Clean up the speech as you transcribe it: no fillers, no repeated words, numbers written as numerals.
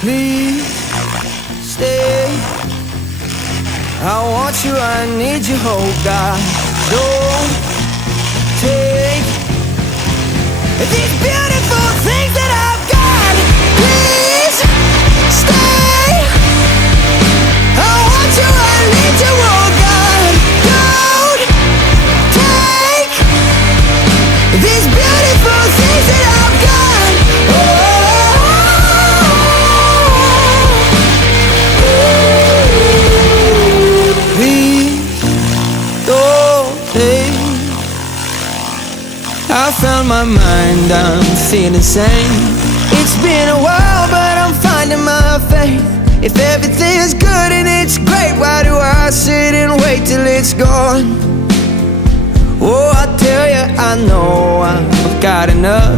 Please stay. I want you, I need you, oh God. Don't take these beautiful things that I've got. Please stay. I want you, I need you, oh God. Don't take these beautiful things that I've got. Please don't take. I found my mind, I'm feeling sane. It's been a while, but I'm finding my faith. If everything's good and it's great, why do I sit and wait till it's gone? Oh, I tell you, I know I've got enough.